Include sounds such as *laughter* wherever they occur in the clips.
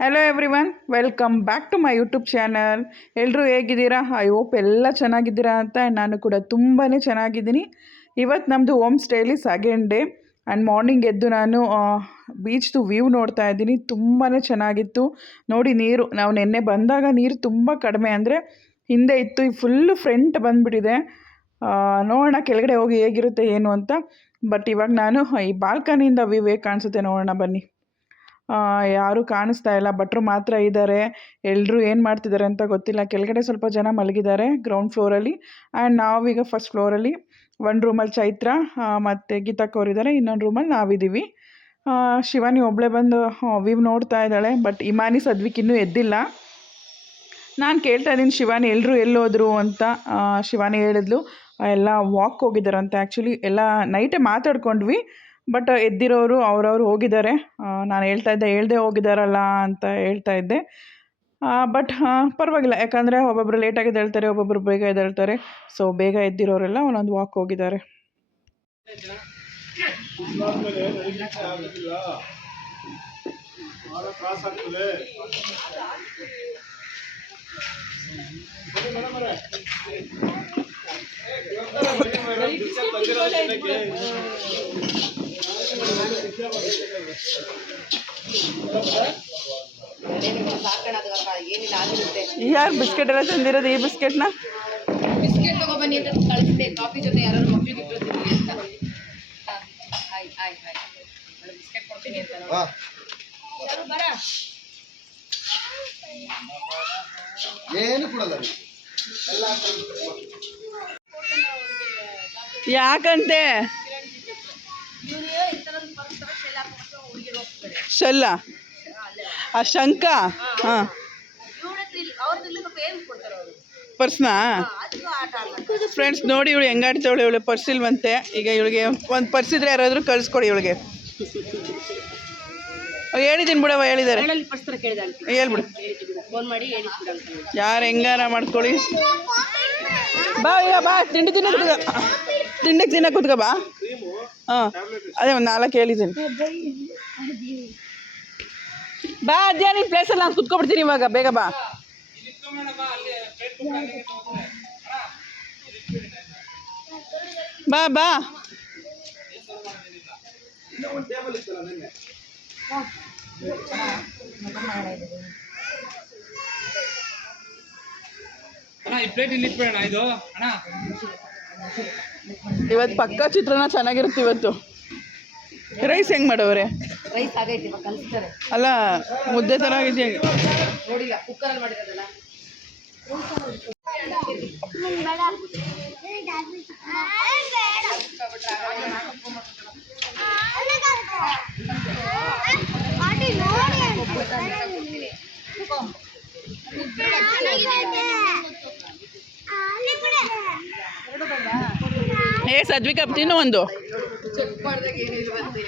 Hello everyone welcome back to my YouTube channel ಎಲ್ಲರೂ ಹೇಗಿದ್ದೀರಾ? I hope ಎಲ್ಲ ಚೆನ್ನಾಗಿದ್ದೀರಾ ಅಂತ ನಾನು ಕೂಡ ತುಂಬಾ ಚೆನ್ನಾಗಿದ್ದೀನಿ. ಇವತ್ತು ನಮ್ಮದು ಹೋಮ್ ಸ್ಟೇಲಿ ಸೆಕೆಂಡ್ ಡೇ ಆ್ಯಂಡ್ ಮಾರ್ನಿಂಗ್ ಎದ್ದು ನಾನು ಬೀಚ್ದು ವ್ಯೂ ನೋಡ್ತಾ ಇದ್ದೀನಿ. ತುಂಬಾ ಚೆನ್ನಾಗಿತ್ತು. ನೋಡಿ ನೀರು, ನಾವು ನಿನ್ನೆ ಬಂದಾಗ ನೀರು ತುಂಬ ಕಡಿಮೆ ಅಂದರೆ ಹಿಂದೆ ಇತ್ತು, ಈ ಫುಲ್ಲು ಫ್ರಂಟ್ ಬಂದುಬಿಟ್ಟಿದೆ. ನೋಡೋಣ ಕೆಳಗಡೆ ಹೋಗಿ ಹೇಗಿರುತ್ತೆ, ಏನು ಅಂತ. ಬಟ್ ಇವಾಗ ನಾನು, ಈ ಬಾಲ್ಕನಿಯಿಂದ ವ್ಯೂ ಹೇಗೆ ಕಾಣಿಸುತ್ತೆ ನೋಡೋಣ ಬನ್ನಿ. ಯಾರೂ ಕಾಣಿಸ್ತಾ ಇಲ್ಲ, ಭಟ್ರು ಮಾತ್ರ ಇದ್ದಾರೆ. ಎಲ್ಲರೂ ಏನು ಮಾಡ್ತಿದ್ದಾರೆ ಅಂತ ಗೊತ್ತಿಲ್ಲ. ಕೆಳಗಡೆ ಸ್ವಲ್ಪ ಜನ ಮಲಗಿದ್ದಾರೆ ಗ್ರೌಂಡ್ ಫ್ಲೋರಲ್ಲಿ ಆ್ಯಂಡ್ ನಾವೀಗ ಫಸ್ಟ್ ಫ್ಲೋರಲ್ಲಿ ಒಂದು ರೂಮಲ್ಲಿ ಚೈತ್ರ ಮತ್ತು ಗೀತಾ ಕೌರ್ ಗೀತಕ್ಕವ್ರಿದ್ದಾರೆ ಇನ್ನೊಂದು ರೂಮಲ್ಲಿ ನಾವಿದ್ದೀವಿ. ಶಿವಾನಿ ಒಬ್ಳೆ ಬಂದು ವಿವ್ ನೋಡ್ತಾ ಇದ್ದಾಳೆ ಬಟ್ ಇಮಾನಿ ಸದ್ವಿಕ್ ಇನ್ನೂ ಎದ್ದಿಲ್ಲ. ನಾನು ಕೇಳ್ತಾ ಇದ್ದೀನಿ, ಶಿವಾನಿ ಎಲ್ಲರೂ ಎಲ್ಲೋದ್ರು ಅಂತ ಶಿವಾನಿ ಹೇಳಿದ್ಲು, ಎಲ್ಲ ವಾಕ್ ಹೋಗಿದ್ದಾರಂತೆ ಆ್ಯಕ್ಚುಲಿ ಎಲ್ಲ ನೈಟೇ ಮಾತಾಡ್ಕೊಂಡ್ವಿ ಬಟ್ ಎದ್ದಿರೋರು ಅವ್ರವ್ರು ಹೋಗಿದ್ದಾರೆ. ನಾನು ಹೇಳ್ತಾ ಇದ್ದೆ, ಹೇಳ್ದೆ ಹೋಗಿದ್ದಾರಲ್ಲ ಅಂತ ಹೇಳ್ತಾ ಇದ್ದೆ. ಬಟ್ ಪರವಾಗಿಲ್ಲ. ಯಾಕಂದರೆ ಒಬ್ಬೊಬ್ಬರು ಲೇಟಾಗಿ ಎದ್ದೇಳ್ತಾರೆ ಒಬ್ಬೊಬ್ಬರು ಬೇಗ ಎದ್ದೇಳ್ತಾರೆ. ಸೊ ಬೇಗ ಎದ್ದಿರೋರೆಲ್ಲ ಒಂದೊಂದು ವಾಕ್ ಹೋಗಿದ್ದಾರೆ. ಯಾರು ಬಿಸ್ಕೆಟ್ ಎಲ್ಲ ತಂದಿರೋದು ಈ ಬಿಸ್ಕೆಟ್ನ? ಬಿಸ್ಕೆಟ್ ತಗೊಬನ್ನಿ ಅಂತ ಕಳಿಸಿದೆ. ಕಾಫಿ ಜೊತೆ ಯಾರು ಅಂತ. ಬಿಸ್ಕೆಟ್ ಕೊಡ್ತೀನಿ ಅಂತ ಬರ? ಏನು ಕೊಡಲ್ಲ. ಯಾಕಂತೆ? ಶಲ್ಲ? ಆ ಶಂಕ ಹಾಂ. ಪರ್ಸ್ನಾ? ಫ್ರೆಂಡ್ಸ್ ನೋಡಿ ಇವಳು ಹೆಂಗಾಡ್ತಾವಳೆ ಇವಳು ಪರ್ಸ್ ಇಲ್ವಂತೆ ಈಗ ಇವಳಿಗೆ ಒಂದು ಪರ್ಸ್ ಇದ್ರೆ ಯಾರಾದರೂ ಕಳಿಸ್ಕೊಡಿ ಇವಳಿಗೆ. ಹೇಳಿದ್ದೀನಿ ಬಿಡವ ಹೇಳಿದ್ದಾರೆ ಹೇಳ್ಬಿಡು. ಯಾರು ಹೆಂಗಾರ ಮಾಡ್ಕೊಳ್ಳಿ. ಬಾ ಈಗ ಬಾ ತಿಂಡಿ ತಿನ್ನ ಕುತ್ಕ. ತಿಂಡಿಗೆ ತಿನ್ನ ಕುತ್ಕ ಬಾ. ಹಾಂ. ಅದೇ ಒಂದು ನಾಲ್ಕು ಹೇಳಿದ್ದೀನಿ ಬಾ ಅದ್ಯಾ ಪ್ಲೇಸ್ ಅಲ್ಲಿ ನಾನು ಕುತ್ಕೊಬಿಡ್ತೀನಿ ಇವಾಗ. ಬೇಗ ಬಾ. ಬಾ ಬಾ. ಇವತ್ತು ಪಕ್ಕ ಚಿತ್ರನ ಚೆನ್ನಾಗಿರುತ್ತೆ ಇವತ್ತು. ರೈಸ್ ಹೆಂಗೆ ಮಾಡವ್ರೆ? ರೈಸ್ ಆಗೈತೆ ಕಲಿಸ್ತಾರೆ. ಅಲ್ಲ ಮುದ್ದೆ ಥರ ಆಗಿದೆ ನೋಡಿಲ್ಲ ಕುಕ್ಕರಲ್ಲಿ ಮಾಡಿರೋದಲ್ಲ. ಏ ಸದ್ವಿಕ ತಿನ್ನು ಒಂದು. ಚೆಕ್ ಮಾಡಿದಾಗ ಏನಿಲ್ವಂತೆ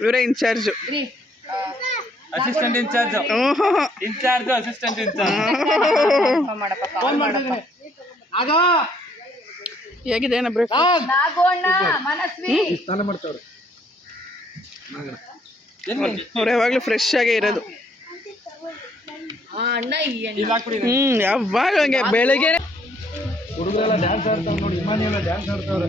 ಇವರೇ ಇನ್ಚಾರ್ಜು ರೀ assistant incharge incharge assistant incharge ಹೇಗಿದೆ ಏನ ಬ್ರೇಕ್ ಅವ್ರು ಯಾವಾಗಲೂ ಫ್ರೆಶ್ ಆಗೇ ಇರೋದು. ಅಣ್ಣ ಈ ಯಾವಾಗ ಹಂಗೆ? ಬೆಳಗ್ಗೆ ಹುಡುಗರೆಲ್ಲ ಡ್ಯಾನ್ಸ್ ಆಡ್ತಾವ್ ನೋಡಿ ಇಮಾನಿ ಎಲ್ಲ ಡ್ಯಾನ್ಸ್ ಆಡ್ತಾವ್ರೆ.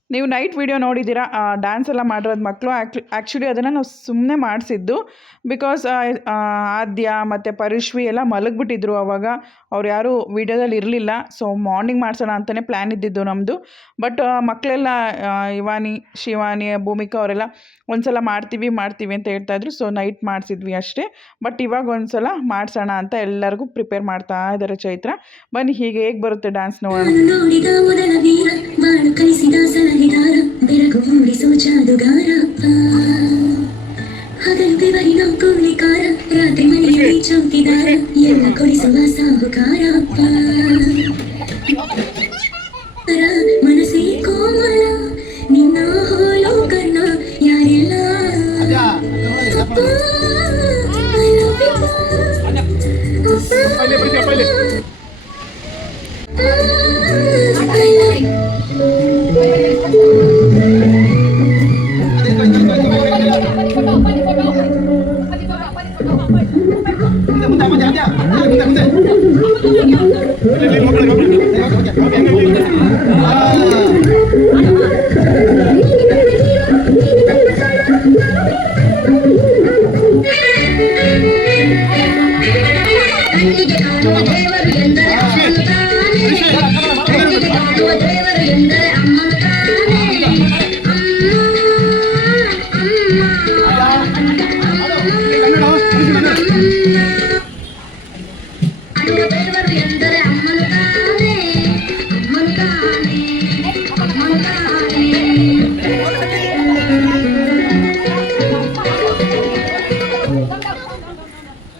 ನೀವು ನೈಟ್ ವಿಡಿಯೋ ನೋಡಿದ್ದೀರಾ? ಡ್ಯಾನ್ಸ್ ಎಲ್ಲ ಮಾಡಿರೋದು ಮಕ್ಕಳು ಆ್ಯಕ್ಚುಲಿ ಅದನ್ನು ನಾವು ಸುಮ್ಮನೆ ಮಾಡಿಸಿದ್ದು ಬಿಕಾಸ್ ಆದ್ಯ ಮತ್ತು ಪರಿಶ್ವಿ ಎಲ್ಲ ಮಲಗಿಬಿಟ್ಟಿದ್ರು ಅವಾಗ. ಅವ್ರು ಯಾರೂ ವಿಡಿಯೋದಲ್ಲಿ ಇರಲಿಲ್ಲ. ಸೊ ಮಾರ್ನಿಂಗ್ ಮಾಡಿಸೋಣ ಅಂತಲೇ ಪ್ಲ್ಯಾನ್ ಇದ್ದಿದ್ದು ನಮ್ಮದು ಬಟ್ ಮಕ್ಕಳೆಲ್ಲ ಇವಾನಿ, ಶಿವಾನಿ, ಭೂಮಿಕಾ ಅವರೆಲ್ಲ ಒಂದು ಸಲ ಮಾಡ್ತೀವಿ ಮಾಡ್ತೀವಿ ಅಂತ ಹೇಳ್ತಾಯಿದ್ರು ಸೊ ನೈಟ್ ಮಾಡಿಸಿದ್ವಿ ಅಷ್ಟೇ. ಬಟ್ ಇವಾಗ ಒಂದು ಸಲ ಮಾಡಿಸೋಣ ಅಂತ ಎಲ್ಲರಿಗೂ ಪ್ರಿಪೇರ್ ಮಾಡ್ತಾ ಇದ್ದಾರೆ ಚೈತ್ರ. ಬನ್ನಿ, ಹೀಗೆ ಹೇಗೆ ಬರುತ್ತೆ ಡ್ಯಾನ್ಸ್ ನೋಡೋಣ. ನೋಡಿದ ಮೊದಲ ವೀರ ಬಾಳು ಕಲಿಸಿದ ಸಲಹೆಗಾರ ಬೆರಗು ಮೂಡಿಸೋ ಜಾದುಗಾರಪ್ಪ ಹಗಲು ಬೆವರಿನ ಕೂಲಿಕಾರ ರಾತ್ರಿ ಮನೆಯಲ್ಲಿ ಚೌಕಿದಾರ ಎಲ್ಲ ಕೊಡಿಸುವ ಸಾಹುಕಾರಪ್ಪ ರ ಮನಸ್ಸೇ ಕೋಮಲ ನಿನ್ನ ಹೋಲೋ ಕರ್ಣ ಯಾರೆಲ್ಲ ಅಪ್ಪ, I love you. ಅಪ್ಪ, I love you. Thank you.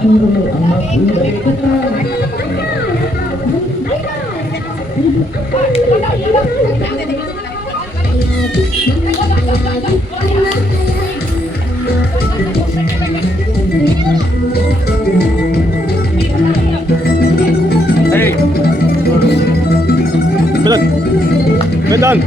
Hey, అమ్మ Hey! Bilan! Bilan!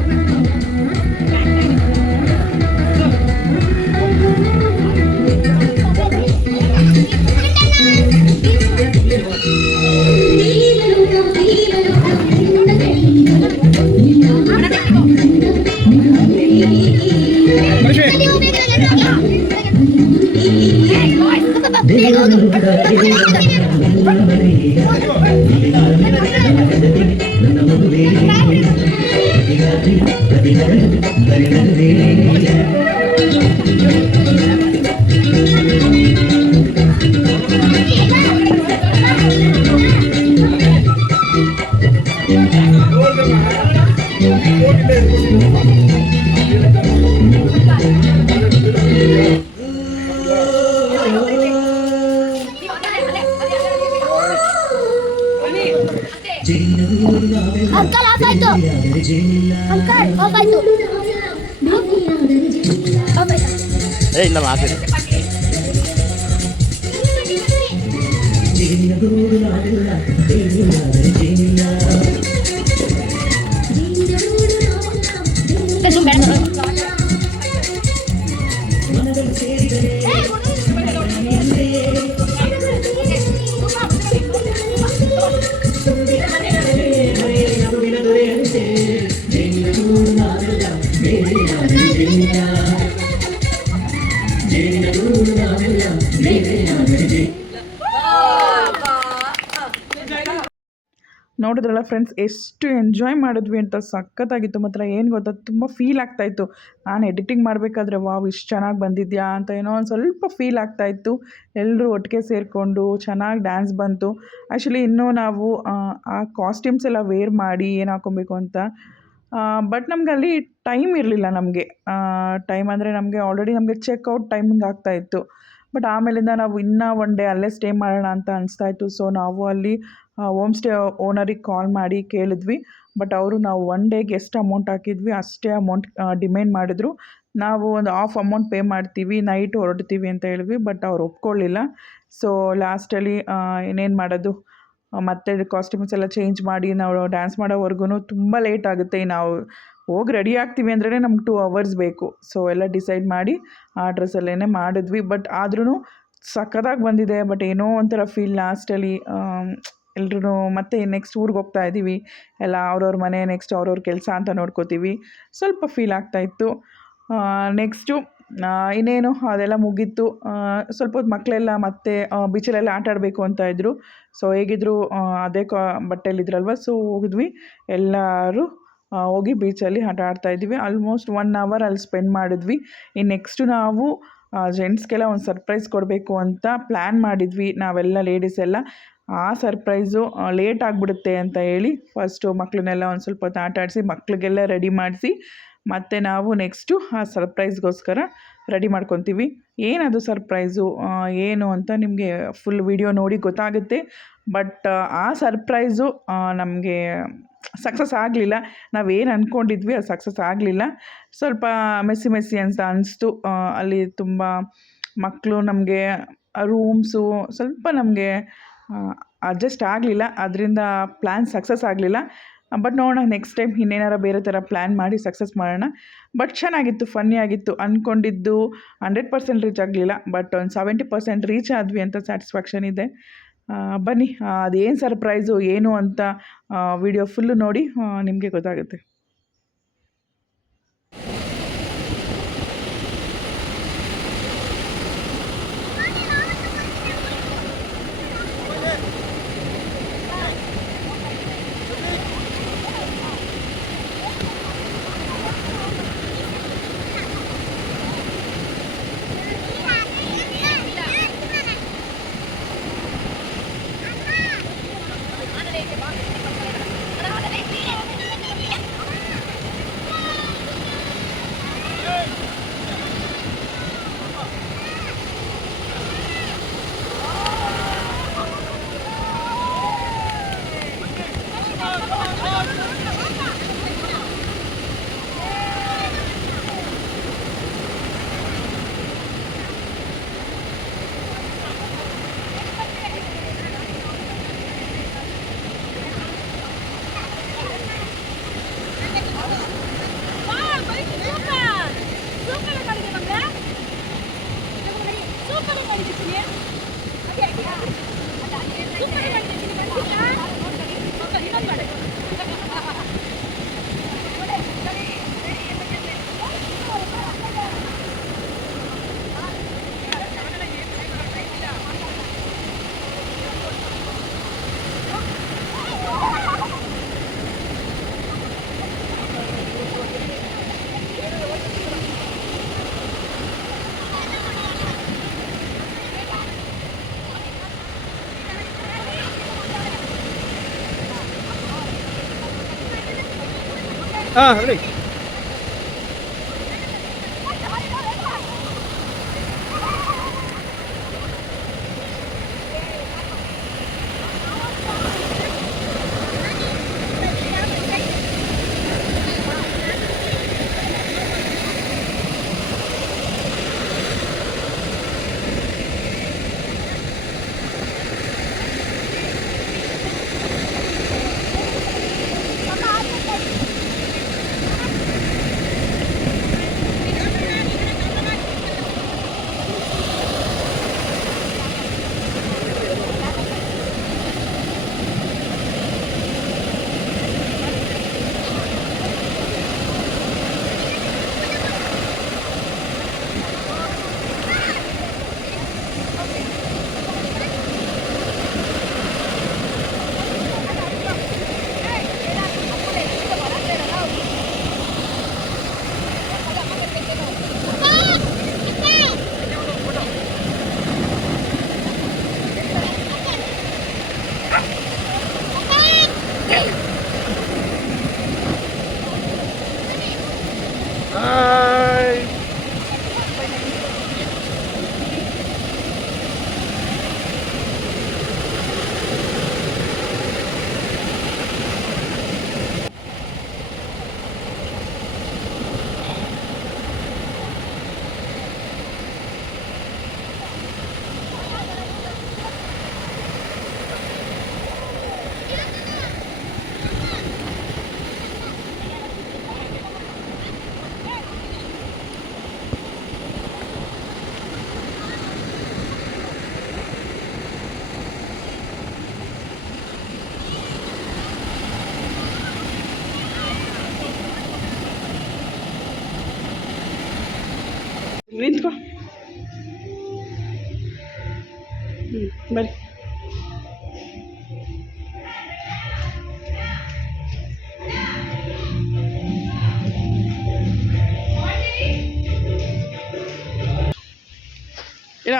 ಏ ಇಲ್ಲ ಮಾತಾಡಿ ನೋಡಿದ್ರಲ್ಲ ಫ್ರೆಂಡ್ಸ್ ಎಷ್ಟು ಎಂಜಾಯ್ ಮಾಡಿದ್ವಿ ಅಂತ ಸಖತ್ತಾಗಿತ್ತು. ಮಾತ್ರ ಏನು ಗೊತ್ತಾ ತುಂಬ ಫೀಲ್ ಆಗ್ತಾಯಿತ್ತು ನಾನು ಎಡಿಟಿಂಗ್ ಮಾಡಬೇಕಾದ್ರೆ ವಾವ್ ಇಷ್ಟು ಚೆನ್ನಾಗಿ ಬಂದಿದ್ಯಾ? ಅಂತ ಏನೋ ಒಂದು ಸ್ವಲ್ಪ ಫೀಲ್ ಆಗ್ತಾಯಿತ್ತು ಎಲ್ಲರೂ ಒಟ್ಟಿಗೆ ಸೇರಿಕೊಂಡು ಚೆನ್ನಾಗಿ ಡ್ಯಾನ್ಸ್ ಬಂತು. ಆ್ಯಕ್ಚುಲಿ ಇನ್ನೂ ನಾವು ಆ, ಆ ಕಾಸ್ಟ್ಯೂಮ್ಸ್ ಎಲ್ಲ ವೇರ್ ಮಾಡಿ ಏನು ಹಾಕೊಬೇಕು ಅಂತ ಬಟ್ ನಮ್ಗೆ ಅಲ್ಲಿ ಟೈಮ್ ಇರಲಿಲ್ಲ ನಮಗೆ. ಟೈಮ್ ಅಂದರೆ ನಮಗೆ ಆಲ್ರೆಡಿ ನಮಗೆ ಚೆಕ್ಔಟ್ ಟೈಮಿಂಗ್ ಆಗ್ತಾಯಿತ್ತು ಬಟ್ ಆಮೇಲಿಂದ ನಾವು ಇನ್ನೂ ಒನ್ ಡೇ ಅಲ್ಲೇ ಸ್ಟೇ ಮಾಡೋಣ ಅಂತ ಅನಿಸ್ತಾ ಇತ್ತು. ಸೊ ನಾವು ಅಲ್ಲಿ ಹೋಮ್ ಸ್ಟೇ ಓನರಿಗೆ ಕಾಲ್ ಮಾಡಿ ಕೇಳಿದ್ವಿ. ಬಟ್ ಅವರು ನಾವು ಒನ್ ಡೇಗೆ ಎಷ್ಟು ಅಮೌಂಟ್ ಹಾಕಿದ್ವಿ, ಅಷ್ಟೇ ಅಮೌಂಟ್ ಡಿಮ್ಯಾಂಡ್ ಮಾಡಿದ್ರು. ನಾವು ಒಂದು ಆಫ್ ಅಮೌಂಟ್ ಪೇ ಮಾಡ್ತೀವಿ ನೈಟ್ ಹೊರಡ್ತೀವಿ ಅಂತ ಹೇಳಿದ್ವಿ ಬಟ್ ಅವ್ರು ಒಪ್ಕೊಳ್ಳಿಲ್ಲ. ಸೊ ಲಾಸ್ಟಲ್ಲಿ ಇನ್ನೇನು ಮಾಡೋದು? ಮತ್ತೆ ಕಾಸ್ಟ್ಯೂಮ್ಸ್ ಎಲ್ಲ ಚೇಂಜ್ ಮಾಡಿ, ನಾವು ಡ್ಯಾನ್ಸ್ ಮಾಡೋವರೆಗೂ ತುಂಬ ಲೇಟ್ ಆಗುತ್ತೆ ನಾವು ಹೋಗಿ ರೆಡಿ ಆಗ್ತೀವಿ ಅಂದ್ರೇ ನಮ್ಗೆ ಟೂ ಅವರ್ಸ್ ಬೇಕು. ಸೊ ಎಲ್ಲ ಡಿಸೈಡ್ ಮಾಡಿ ಆ ಡ್ರೆಸ್ಸಲ್ಲೇ ಮಾಡಿದ್ವಿ. ಬಟ್ ಆದ್ರೂ ಸಖತ್ತಾಗಿ ಬಂದಿದೆ. ಬಟ್ ಏನೋ ಒಂಥರ ಫೀಲ್ ಲಾಸ್ಟಲ್ಲಿ ಎಲ್ರೂ ಮತ್ತೆ ನೆಕ್ಸ್ಟ್ ಊರಿಗೆ ಹೋಗ್ತಾ ಇದ್ದೀವಿ ಎಲ್ಲ ಅವ್ರವ್ರ ಮನೆ ನೆಕ್ಸ್ಟ್ ಅವ್ರವ್ರ ಕೆಲಸ ಅಂತ ನೋಡ್ಕೋತೀವಿ. ಸ್ವಲ್ಪ ಫೀಲ್ ಆಗ್ತಾಯಿತ್ತು ನೆಕ್ಸ್ಟು ಇನ್ನೇನು ಅದೆಲ್ಲ ಮುಗೀತು. ಸ್ವಲ್ಪ ಹೊತ್ತು ಮಕ್ಕಳೆಲ್ಲ ಮತ್ತೆ ಬೀಚಲೆಲ್ಲ ಆಟ ಆಡಬೇಕು ಅಂತ ಇದ್ದರು ಸೊ ಹೇಗಿದ್ರು ಅದೇ ಕಾ ಬಟ್ಟೆಲಿದ್ರಲ್ವ ಸೊ ಹೋಗಿದ್ವಿ. ಎಲ್ಲರೂ ಹೋಗಿ ಬೀಚಲ್ಲಿ ಆಟ ಆಡ್ತಾ ಇದ್ವಿ ಆಲ್ಮೋಸ್ಟ್ ಒನ್ ಅವರ್ ಅಲ್ಲಿ ಸ್ಪೆಂಡ್ ಮಾಡಿದ್ವಿ. ಇನ್ನು ನೆಕ್ಸ್ಟು ನಾವು ಜೆಂಟ್ಸ್ಗೆಲ್ಲ ಒಂದು ಸರ್ಪ್ರೈಸ್ ಕೊಡಬೇಕು ಅಂತ ಪ್ಲ್ಯಾನ್ ಮಾಡಿದ್ವಿ. ನಾವೆಲ್ಲ ಲೇಡೀಸ್ ಎಲ್ಲ, ಆ ಸರ್ಪ್ರೈಸು ಲೇಟ್ ಆಗಿಬಿಡುತ್ತೆ ಅಂತ ಹೇಳಿ ಫಸ್ಟು ಮಕ್ಕಳನ್ನೆಲ್ಲ ಒಂದು ಸ್ವಲ್ಪ ಹೊತ್ತು ಆಟ ಆಡಿಸಿ ಮಕ್ಕಳಿಗೆಲ್ಲ ರೆಡಿ ಮಾಡಿಸಿ, ಮತ್ತು ನಾವು ನೆಕ್ಸ್ಟು ಆ ಸರ್ಪ್ರೈಸ್ಗೋಸ್ಕರ ರೆಡಿ ಮಾಡ್ಕೊತೀವಿ. ಏನದು ಸರ್ಪ್ರೈಸು ಏನು ಅಂತ ನಿಮಗೆ ಫುಲ್ ವಿಡಿಯೋ ನೋಡಿ ಗೊತ್ತಾಗುತ್ತೆ. ಬಟ್ ಆ ಸರ್ಪ್ರೈಸು ನಮಗೆ ಸಕ್ಸಸ್ ಆಗಲಿಲ್ಲ. ನಾವೇನು ಅಂದ್ಕೊಂಡಿದ್ವಿ ಅದು ಸಕ್ಸಸ್ ಆಗಲಿಲ್ಲ. ಸ್ವಲ್ಪ ಮೆಸ್ಸಿ ಮೆಸ್ಸಿ ಅಂತ ಅನಿಸ್ತು. ಅಲ್ಲಿ ತುಂಬ ಮಕ್ಕಳು ನಮಗೆ ರೂಮ್ಸು ಸ್ವಲ್ಪ ನಮಗೆ ಅಡ್ಜಸ್ಟ್ ಆಗಲಿಲ್ಲ. ಅದರಿಂದ ಪ್ಲ್ಯಾನ್ ಸಕ್ಸಸ್ ಆಗಲಿಲ್ಲ. ಬಟ್ ನೋಡೋಣ ನೆಕ್ಸ್ಟ್ ಟೈಮ್ ಇನ್ನೇನಾರ ಬೇರೆ ಥರ ಪ್ಲ್ಯಾನ್ ಮಾಡಿ ಸಕ್ಸಸ್ ಮಾಡೋಣ. ಬಟ್ ಚೆನ್ನಾಗಿತ್ತು ಫನ್ನಿ ಆಗಿತ್ತು. ಅಂದ್ಕೊಂಡಿದ್ದು ಹಂಡ್ರೆಡ್ ಪರ್ಸೆಂಟ್ ರೀಚ್ ಆಗಲಿಲ್ಲ. ಬಟ್ ಒಂದು ಸೆವೆಂಟಿ ಪರ್ಸೆಂಟ್ ರೀಚ್ ಆದ್ವಿ ಅಂತ ಸ್ಯಾಟಿಸ್ಫ್ಯಾಕ್ಷನ್ ಇದೆ. ಬನ್ನಿ. ಅದೇನು ಸರ್ಪ್ರೈಸು ಏನು ಅಂತ ವಿಡಿಯೋ ಫುಲ್ಲು ನೋಡಿ ನಿಮಗೆ ಗೊತ್ತಾಗುತ್ತೆ. ಹಾಂ ರೆಡಿ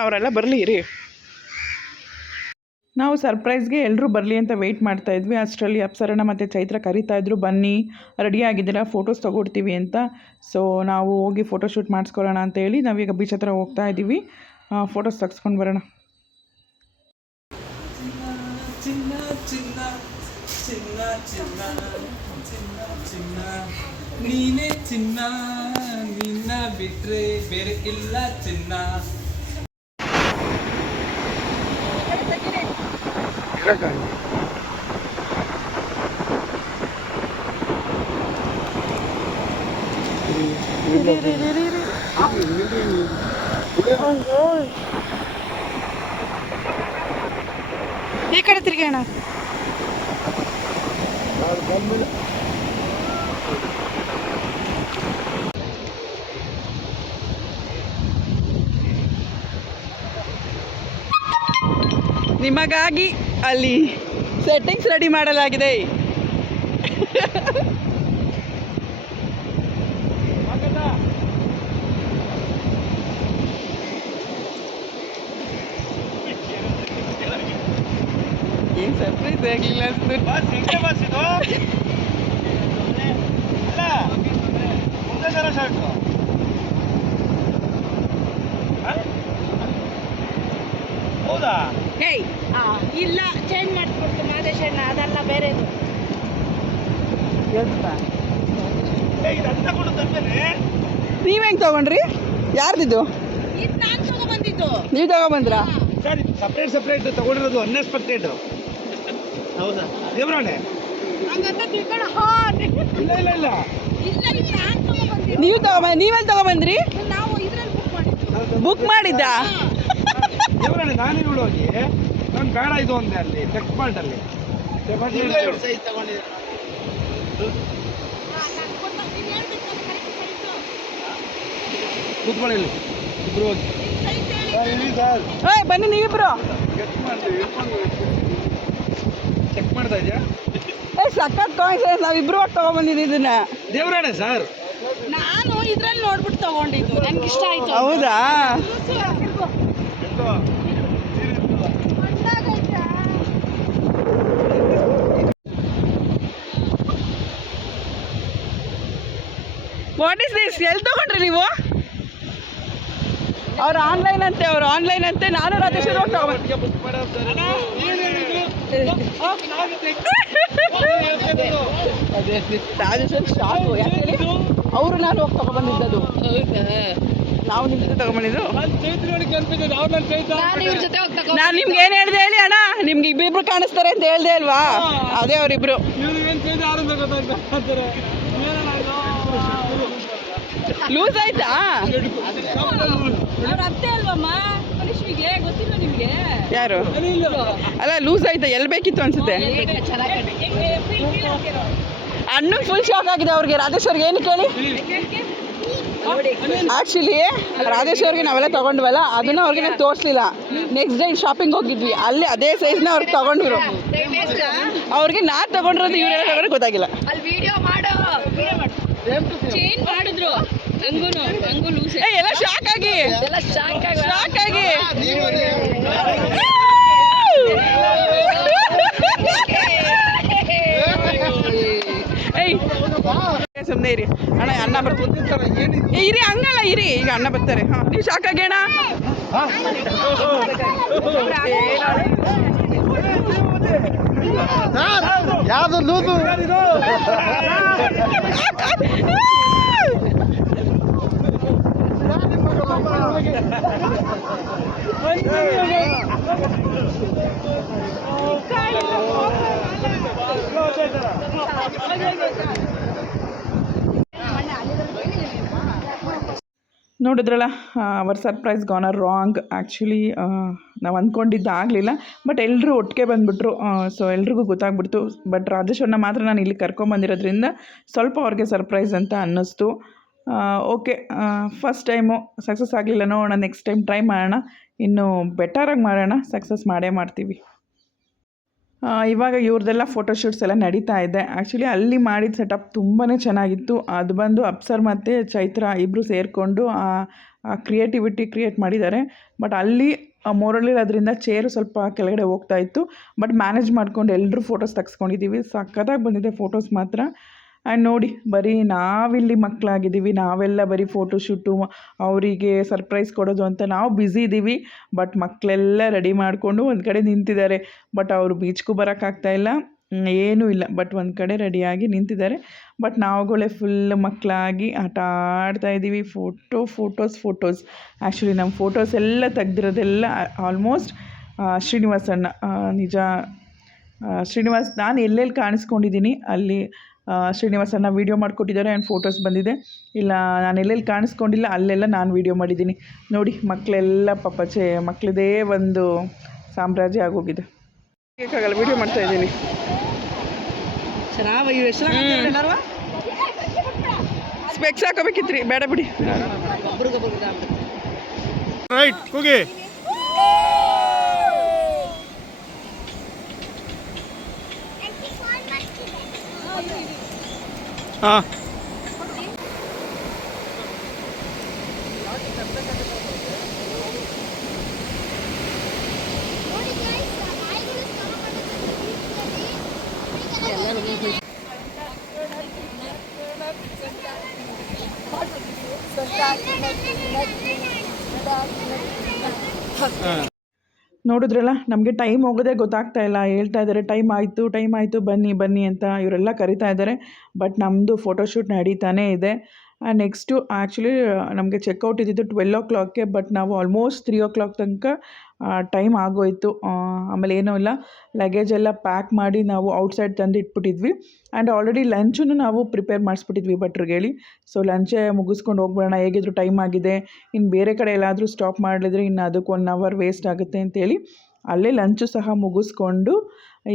ಅವರೆಲ್ಲ ಬರಲಿ ಇರಿ ನಾವು ಸರ್ಪ್ರೈಸ್ಗೆ ಎಲ್ಲರೂ ಬರಲಿ ಅಂತ ವೆಯ್ಟ್ ಮಾಡ್ತಾ ಇದ್ವಿ. ಅಷ್ಟರಲ್ಲಿ ಅಪ್ಸರಣ ಮತ್ತು ಚೈತ್ರ ಕರಿತಾ ಇದ್ರು. ಬನ್ನಿ ರೆಡಿ ಆಗಿದ್ದೀರಾ? ಫೋಟೋಸ್ ತೊಗೊಡ್ತೀವಿ ಅಂತ. ಸೊ ನಾವು ಹೋಗಿ ಫೋಟೋ ಶೂಟ್ ಮಾಡಿಸ್ಕೊಳ್ಳೋಣ ಅಂತ ಹೇಳಿ ನಾವೀಗ ಬೀಚ್ ಹತ್ರ ಹೋಗ್ತಾ ಇದ್ದೀವಿ. ಫೋಟೋಸ್ ತೆಗೆಸ್ಕೊಂಡು ಬರೋಣ. ಚಿನ್ನ ಚಿನ್ನ ಚಿನ್ನ ಚಿನ್ನ ಚಿನ್ನ ಚಿನ್ನ ನೀನೇ ಚಿನ್ನ ನಿನ್ನ ಬಿಟ್ರೆ ಬೇರೆ ಇಲ್ಲ ಚಿನ್ನ. ಈ ಕಡೆ ತಿರ್ಗೋಣ ನಿಮಗಾಗಿ ಅಲ್ಲಿ ಸೆಟ್ಟಿಂಗ್ಸ್ ರೆಡಿ ಮಾಡಲಾಗಿದೆ. ಏನು ಸರ್ಪ್ರೈಸ್ ಆಗಲಿಲ್ಲ ಅನ್ಸ್ತು ಹೌದಾ ಹೇಯ್ ಆ, ಇಲ್ಲ ಚೇಂಜ್ ಮಾಡಿಸ್ಕೊಡ್ತು ಮಾದೇಶ್ ಅಣ್ಣ ಅದಲ್ಲ ಬೇರೆದು ನೀವು ಹೆಂಗ್ ತಗೊಂಡ್ರಿ? ಯಾರ್ದಿದ್ದು? ನೀವ್ ತಗೊಬಂದ್ರಾ ಸರ್ ಸಪ್ರೇಟ್ ಸಪ್ರೇಟ್ ತಗೊಂಡಿರೋದು ಅನ್ಎಕ್ಸ್ಪೆಕ್ಟೆಡ್ ಹೌದಾ? ದೇವರಾಣೆ? ಇಲ್ಲ ಇಲ್ಲ ಇಲ್ಲ. ನೀವು ತಗೊಬಂದ್ ನೀವೆಲ್ಲಿ ತಗೊಬಂದ್ರಿ ನಾವು ಇದ್ರಲ್ಲಿ ಬುಕ್ ಮಾಡಿದ್ದ. ಬುಕ್ ಮಾಡಿದ್ದಾ? ದೇವರಾಣೆ ನಾನು ಹೇಳೋಗಿ ನಾನು ಬೇಡ ಇದು ಅಂದೆ ಅಲ್ಲಿ ಟೆಕ್ ಪಾಯಿಂಟ್ ಅಲ್ಲಿ ಸೈಜ್ ತಗೊಂಡಿದ್ದೆ ಹಾ, ನಾನ್ ಕೊಟ್ಟು- ನೀನ್ ಹೇಳ್ಬೇಕು ಅದು correct size. ಕೂತ್ಕೊಳ್ಳಿ ಇಲ್ಲಿ ಇಬ್ರು ಹೋಗಿ. ಏಯ್ ಬನ್ನಿ ನೀವಿಬ್ರು. ಚೆಕ್ ಮಾಡ್ತಾ ಇದೆಯಾ? ಏ ಸಖತ್ ನಾವು ನಾವಿಬ್ರು ಹೋಗಿ ತಗೊಬಂದಿದ್ದು ಇದನ್ನ. ದೇವರಾಣೆ ಸರ್. ನಾನು ಇದ್ರಲ್ಲಿ ನೋಡ್ಬಿಟ್ಟು ತಗೊಂಡಿದ್ದು. ನನ್ಗೆ ಇಷ್ಟ ಆಯ್ತು ಹೌದಾ? ವಾಟ್ ಇಸ್ ದಿಸ್ ಎಲ್ಲಿ ತಗೊಂಡ್ರಿ ನೀವು? ಅವ್ರು ಆನ್ಲೈನ್ ಅಂತೆ ಅವ್ರು ಆನ್ಲೈನ್ ಅಂತೆ. ನಾನು ರಾಜೇಶ್ವರಿ ರಾಜೇಶ್ವರ್ ಯಾಕೆ ಅವರು ನಾನು ಹೋಗಿ ತಗೊಬಂದಿದ್ದದು. ನಾವು ನಿಮ್ಮ ಜೊತೆ ತಗೊಂಬಂದಿದ್ದು? ನಾನು ನಿಮ್ಗೆ ಏನು ಹೇಳ್ದೆ ಹೇಳಿ ಅಣ್ಣ? ನಿಮ್ಗೆ ಇಬ್ಬಿಬ್ರು ಕಾಣಿಸ್ತಾರೆ ಅಂತ ಹೇಳ್ದೆ ಅಲ್ವಾ? ಅದೇ ಅವರಿಬ್ರು. ಲೂಸ್ ಆಯ್ತಾ? ಅವ್ರ ಅತ್ತೆ ಅಲ್ವಮ್ಮ? ಮನುಷ್ಯನಿಗೆ ಗೊತ್ತಿಲ್ಲ ನಿಮ್ಗೆ? ಯಾರು? ಅಲ್ಲ ಲೂಸ್ ಆಯ್ತಾ? ಎಲ್ಲಿ ಬೇಕಿತ್ತು ಅನ್ಸುತ್ತೆ? ಅಣ್ಣ ಫುಲ್ ಶಾಕ್ ಆಗಿದೆ ಅವ್ರಿಗೆ. ರಾಧೇಶ್ವರ್ಗೆ ಏನು ಕೇಳಿ? ಆ್ಯಕ್ಚುಲಿ ರಾಧೇಶ್ವರ್ಗೆ ನಾವೆಲ್ಲ ತಗೊಂಡ್ವಲ್ಲ? ಅದನ್ನ ಅವ್ರಿಗೆ ನಾವು ತೋರಿಸ್ಲಿಲ್ಲ. ನೆಕ್ಸ್ಟ್ ಡೇ ಶಾಪಿಂಗ್ ಹೋಗಿದ್ವಿ. ಅಲ್ಲಿ ಅದೇ ಸೈಜ್ನ ಅವ್ರಿಗೆ ತಗೊಂಡಿರು. ಅವ್ರಿಗೆ ನಾ ತಗೊಂಡಿರೋದು ಇವರೆಲ್ಲ ತಗೊಂಡ್ರೆ ಗೊತ್ತಾಗಿಲ್ಲ. ಅಲ್ಲಿ ವಿಡಿಯೋ ಮಾಡು. ಚೇಂಜ್ ಮಾಡಿದ್ರು. ಏ ಎಲ್ಲ ಶಾಕ್ ಆಗಿ. ಎಲ್ಲ ಶಾಕ್ ಆಗಿ ಶಾಕ್ ಆಗಿ. ಸುಮ್ಮನೆ ಇರಿ. ಅಣ್ಣ ಅಣ್ಣ ಬರ್ತಾರೆ. ಇರಿ ಹಂಗಲ್ಲ ಇರಿ. ಈಗ ಅಣ್ಣ ಬರ್ತಾರೆ. ಹಾ ನೀವು ಶಾಕ್ ಆಗಿ ಅಣ್ಣ. ಯಾವ್ದು ಲೂಸು? *laughs* ನೋಡಿದ್ರಲ್ಲ our surprise gone wrong actually ನಾವು ಅಂದ್ಕೊಂಡಿದ್ದು ಆಗಲಿಲ್ಲ ಬಟ್ ಎಲ್ಲರೂ ಒಟ್ಟಿಗೆ ಬಂದುಬಿಟ್ರು. ಸೊ ಎಲ್ರಿಗೂ ಗೊತ್ತಾಗ್ಬಿಡ್ತು. ಬಟ್ ರಾಜೇಶ್ವರನ್ನ ಮಾತ್ರ ನಾನು ಇಲ್ಲಿ ಕರ್ಕೊಂಬಂದಿರೋದ್ರಿಂದ ಸ್ವಲ್ಪ ಅವ್ರಿಗೆ ಸರ್ಪ್ರೈಸ್ ಅಂತ ಅನ್ನಿಸ್ತು. ಓಕೆ ಫಸ್ಟ್ ಟೈಮು ಸಕ್ಸಸ್ ಆಗಲಿಲ್ಲ ನೋಡೋಣ ನೆಕ್ಸ್ಟ್ ಟೈಮ್ ಟ್ರೈ ಮಾಡೋಣ. ಇನ್ನೂ ಬೆಟರಾಗಿ ಮಾಡೋಣ ಸಕ್ಸಸ್ ಮಾಡೇ ಮಾಡ್ತೀವಿ. ಇವಾಗ ಇವ್ರದ್ದೆಲ್ಲ ಫೋಟೋಶೂಟ್ಸ್ ಎಲ್ಲ ನಡೀತಾ ಇದೆ. ಆ್ಯಕ್ಚುಲಿ ಅಲ್ಲಿ ಮಾಡಿದ ಸೆಟಪ್ ತುಂಬಾ ಚೆನ್ನಾಗಿತ್ತು. ಅದು ಬಂದು ಅಪ್ಸರ್ ಮತ್ತು ಚೈತ್ರ ಇಬ್ಬರು ಸೇರಿಕೊಂಡು ಆ ಕ್ರಿಯೇಟಿವಿಟಿ ಕ್ರಿಯೇಟ್ ಮಾಡಿದ್ದಾರೆ. ಬಟ್ ಅಲ್ಲಿ ಮೊರಳಿರೋದ್ರಿಂದ ಚೇರು ಸ್ವಲ್ಪ ಕೆಳಗಡೆ ಹೋಗ್ತಾ ಇತ್ತು. ಬಟ್ ಮ್ಯಾನೇಜ್ ಮಾಡ್ಕೊಂಡು ಎಲ್ಲರೂ ಫೋಟೋಸ್ ತೆಗ್ಸ್ಕೊಂಡಿದ್ದೀವಿ. ಸಖತ್ತಾಗಿ ಬಂದಿದೆ ಫೋಟೋಸ್ ಮಾತ್ರ. ಆ್ಯಂಡ್ ನೋಡಿ, ಬರೀ ನಾವಿಲ್ಲಿ ಮಕ್ಕಳಾಗಿದ್ದೀವಿ ನಾವೆಲ್ಲ ಬರೀ ಫೋಟೋಶೂಟು ಅವರಿಗೆ ಸರ್ಪ್ರೈಸ್ ಕೊಡೋದು ಅಂತ ನಾವು ಬ್ಯುಸಿ ಇದ್ದೀವಿ ಬಟ್ ಮಕ್ಕಳೆಲ್ಲ ರೆಡಿ ಮಾಡಿಕೊಂಡು ಒಂದು ಕಡೆ ನಿಂತಿದ್ದಾರೆ. ಬಟ್ ಅವರು ಬೀಚ್ಗೂ ಬರೋಕ್ಕಾಗ್ತಾಯಿಲ್ಲ ಏನೂ ಇಲ್ಲ. ಬಟ್ ಒಂದು ಕಡೆ ರೆಡಿಯಾಗಿ ನಿಂತಿದ್ದಾರೆ. ಬಟ್ ನಾವುಗಳೇ ಫುಲ್ ಮಕ್ಕಳಾಗಿ ಆಟ ಆಡ್ತಾ ಇದ್ದೀವಿ ಫೋಟೋ ಫೋಟೋಸ್ ಫೋಟೋಸ್ ಆ್ಯಕ್ಚುಲಿ ನಮ್ಮ ಫೋಟೋಸ್ ಎಲ್ಲ ತೆಗ್ದಿರೋದೆಲ್ಲ ಆಲ್ಮೋಸ್ಟ್ ಶ್ರೀನಿವಾಸಣ್ಣ ನಿಜ ಶ್ರೀನಿವಾಸ್, ನಾನು ಎಲ್ಲೆಲ್ಲಿ ಕಾಣಿಸ್ಕೊಂಡಿದ್ದೀನಿ, ಅಲ್ಲಿ ಶ್ರೀನಿವಾಸಣ್ಣ ವೀಡಿಯೋ ಮಾಡಿಕೊಟ್ಟಿದ್ದಾರೆ ಆ್ಯಂಡ್ ಫೋಟೋಸ್ ಬಂದಿದೆ. ಇಲ್ಲ ನಾನು ಎಲ್ಲೆಲ್ಲಿ ಕಾಣಿಸ್ಕೊಂಡಿಲ್ಲ ಅಲ್ಲೆಲ್ಲ ನಾನು ವೀಡಿಯೋ ಮಾಡಿದ್ದೀನಿ. ನೋಡಿ ಮಕ್ಕಳೆಲ್ಲ ಪಾಪ ಚೇ ಮಕ್ಕಳದೇ ಒಂದು ಸಾಮ್ರಾಜ್ಯ ಆಗೋಗಿದೆ. ಬೇಕಾಗಲ್ಲ ವೀಡಿಯೋ ಮಾಡ್ತಾ ಇದ್ದೀನಿ. ಸ್ಪೆಕ್ಸ್ ಹಾಕೋಬೇಕಿತ್ರಿ ಬೇಡ ಬಿಡಿ. ರೈಟ್ ಕೂಗಿ. ಹಾಂ ನೋಡಿದ್ರಲ್ಲ, ನಮಗೆ ಟೈಮ್ ಹೋಗೋದೇ ಗೊತ್ತಾಗ್ತಾ ಇಲ್ಲ. ಹೇಳ್ತಾ ಇದ್ದಾರೆ ಟೈಮ್ ಆಯಿತು ಟೈಮ್ ಆಯಿತು, ಬನ್ನಿ ಬನ್ನಿ ಅಂತ ಇವರೆಲ್ಲ ಕರಿತಾ ಇದ್ದಾರೆ ಬಟ್ ನಮ್ಮದು ಫೋಟೋಶೂಟ್ ನಡೀತಾನೇ ಇದೆ. ನೆಕ್ಸ್ಟು ಆ್ಯಕ್ಚುಲಿ ನಮಗೆ ಚೆಕ್ಔಟ್ ಇದ್ದಿದ್ದು ಟ್ವೆಲ್ ಓ ಕ್ಲಾಕ್ಗೆ ಬಟ್ ನಾವು ಆಲ್ಮೋಸ್ಟ್ ತ್ರೀ ಓ ಕ್ಲಾಕ್ ತನಕ ಟೈಮ್ ಆಗೋಯಿತು. ಆಮೇಲೆ ಏನೂ ಇಲ್ಲ. ಲಗೇಜ್ ಎಲ್ಲ ಪ್ಯಾಕ್ ಮಾಡಿ ನಾವು ಔಟ್ಸೈಡ್ ತಂದು ಇಟ್ಬಿಟ್ಟಿದ್ವಿ. ಆ್ಯಂಡ್ ಆಲ್ರೆಡಿ ಲಂಚನ್ನು ನಾವು ಪ್ರಿಪೇರ್ ಮಾಡಿಸ್ಬಿಟ್ಟಿದ್ವಿ ಭಟ್ರಿಗೆ ಹೇಳಿ ಸೊ ಲಂಚೇ ಮುಗಿಸ್ಕೊಂಡು ಹೋಗ್ಬಿಡೋಣ, ಹೇಗಿದ್ರು ಟೈಮ್ ಆಗಿದೆ ಇನ್ನು ಬೇರೆ ಕಡೆ ಎಲ್ಲಾದರೂ ಸ್ಟಾಪ್ ಮಾಡಿದ್ರೆ ಇನ್ನು ಅದಕ್ಕೆ ಒನ್ ಅವರ್ ವೇಸ್ಟ್ ಆಗುತ್ತೆ ಅಂತೇಳಿ ಅಲ್ಲೇ ಲಂಚು ಸಹ ಮುಗಿಸ್ಕೊಂಡು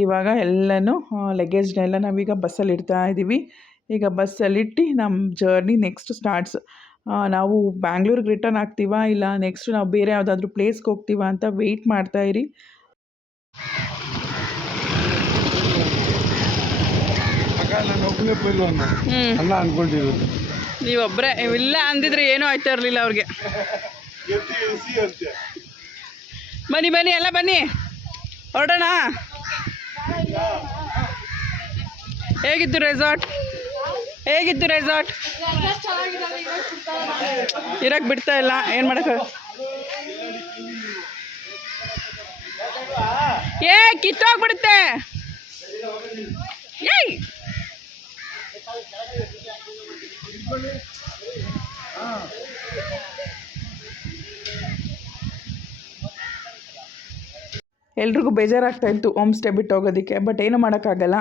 ಇವಾಗ ಎಲ್ಲನೂ ಲಗೇಜ್ನೆಲ್ಲ ನಾವೀಗ ಬಸ್ಸಲ್ಲಿ ಇಡ್ತಾ ಇದ್ದೀವಿ ಈಗ ಬಸ್ಸಲ್ಲಿಟ್ಟು ನಮ್ಮ ಜರ್ನಿ ನೆಕ್ಸ್ಟ್ ಸ್ಟಾರ್ಟ್ಸ್ ನಾವು ಬ್ಯಾಂಗ್ಳೂರಿಗೆ ರಿಟರ್ನ್ ಆಗ್ತೀವಾ ಇಲ್ಲ ನೆಕ್ಸ್ಟ್ ನಾವು ಬೇರೆ ಯಾವುದಾದ್ರೂ ಪ್ಲೇಸ್ಗೆ ಹೋಗ್ತೀವಾ ಅಂತ ವೆಯ್ಟ್ ಅನ್ಕೊಂಡಿರೋದು. ನೀವೊಬ್ಬರೇ ಇಲ್ಲ ಅಂದಿದ್ರೆ ಏನೂ ಆಯ್ತಾ ಇರಲಿಲ್ಲ ಅವ್ರಿಗೆ. ಬನ್ನಿ ಬನ್ನಿ ಎಲ್ಲ ಬನ್ನಿ. ಹೊರಡೋಣ. ಹೇಗಿತ್ತು ರೆಸಾರ್ಟ್ ಹೇಗಿತ್ತು ರೆಸಾರ್ಟ್ ಇರಕ್ಕೆ ಬಿಡ್ತಾ ಇಲ್ಲ ಏನು ಮಾಡಕ್ಕೆ ಏ ಕಿತ್ತೋಗ್ಬಿಡುತ್ತೆ. ಏಯ್! ಎಲ್ರಿಗೂ ಬೇಜಾರಾಗ್ತಾ ಇತ್ತು ಹೋಮ್ ಸ್ಟೇ ಬಿಟ್ಟು ಹೋಗೋದಕ್ಕೆ, ಬಟ್ ಏನು ಮಾಡೋಕ್ಕಾಗಲ್ಲ.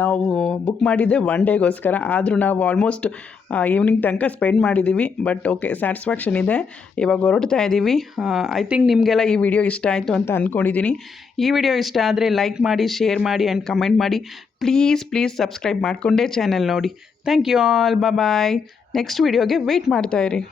ನಾವು ಬುಕ್ ಮಾಡಿದ್ದೆ ಒನ್ ಡೇಗೋಸ್ಕರ ಆದರೂ ನಾವು ಆಲ್ಮೋಸ್ಟ್ ಈವ್ನಿಂಗ್ ತನಕ ಸ್ಪೆಂಡ್ ಮಾಡಿದ್ದೀವಿ ಬಟ್ ಓಕೆ ಸ್ಯಾಟಿಸ್ಫ್ಯಾಕ್ಷನ್ ಇದೆ. ಇವಾಗ ಹೊರಡ್ತಾ ಇದ್ದೀವಿ ಐ ಥಿಂಕ್ ನಿಮಗೆಲ್ಲ ಈ ವಿಡಿಯೋ ಇಷ್ಟ ಆಯಿತು ಅಂತ ಅಂದ್ಕೊಂಡಿದ್ದೀನಿ ಈ ವಿಡಿಯೋ ಇಷ್ಟ ಆದರೆ ಲೈಕ್ ಮಾಡಿ ಶೇರ್ ಮಾಡಿ ಆ್ಯಂಡ್ ಕಮೆಂಟ್ ಮಾಡಿ. ಪ್ಲೀಸ್ ಪ್ಲೀಸ್ ಸಬ್ಸ್ಕ್ರೈಬ್ ಮಾಡಿಕೊಂಡೇ ಚಾನೆಲ್ ನೋಡಿ. Thank you all bye next ವಿಡಿಯೋಗೆ ವೆಯ್ಟ್ ಮಾಡ್ತಾಯಿರಿ